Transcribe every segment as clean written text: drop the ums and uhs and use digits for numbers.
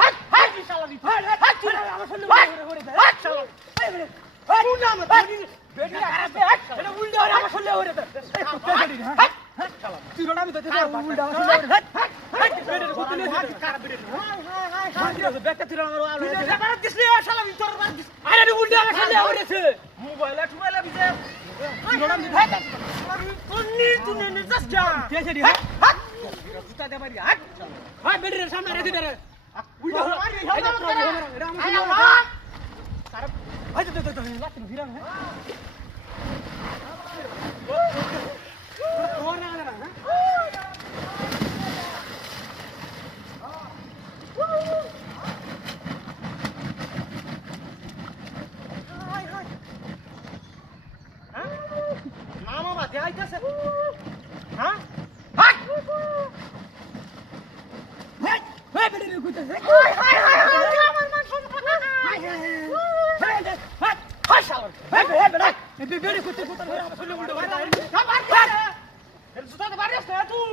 হাট হাট শালা নি হাট হাট আমার সামনে ঘুরে হাট শালা এই বেরে হাট না আমার বেটি আরে হাট এটা উল্টা হয়ে আমার সামনে ঘুরে হাট হাট শালা তুই রোড আমি তো উল্টা আমার সামনে হাট হাট হাট বেটি কত নিয়ে হাট কার বেটি হাই হাই হাই হাই বেটা তুই আমার আলো এটা বাদ দিস রে শালা নি তোর বাদ দিস আরে উল্টা আমার সামনে ঘুরেছে মোবাইল বিজে তুই রোড আমি হাট কোনি তুই নে যাস যা কেসে দি হাট হাট জুতা দে বাড়ি হাট হাট বেটি রে সামনে রেখে দে রে উল্টা মারি এটা আমার সারা ভাই তো লাস্ট ভিড়া है और ना ना हाय हाय हां मामा बाते आइताছে हां हट हट हाय बेटे रे कुछ हाय हाय हाय আমার মান সম্মান हाय हाय हट हाय শালা हाय बेटे এই বেড়ে কুত্তে কুত্তে ধরে আমার শরীরে উল্টো করে দাও মার এর জুতা তো বাড়িস না তুই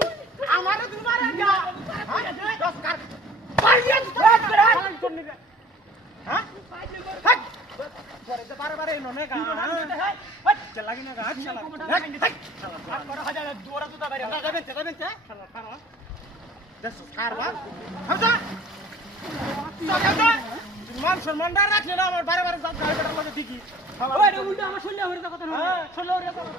আমারে তুই মারে যা হ্যাঁ দস কার পাইয়ে হাত করে হাত করনি হ্যাঁ হাত পরে তো বারে বারে ননে গা হাত চল লাগি না গা হাত শালা হাত করে হাজার দৌড়া জুতা বাইরে না যাবেন শালা খারাপ দস কার বা হাজা মান সম্মানটা রাখলে না আমার বারে বারে সব গাড়ি বেটার মধ্যে ঠিকই ওই রে উল্টা আমার শুনলে হরে কথা না হ্যাঁ শুনলে হরে কথা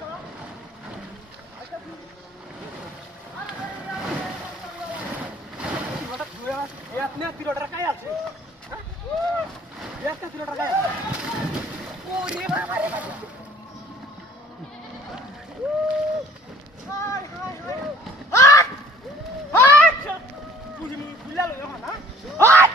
হঠাৎ ধুয়ে আস এই আপনি 3 টাকা কাই আছে হ্যাঁ একটা 3 টাকা আছে ওরে বাবা রে হাই হাই হাই হাট হাট তুই মুই খুললা লই না হাট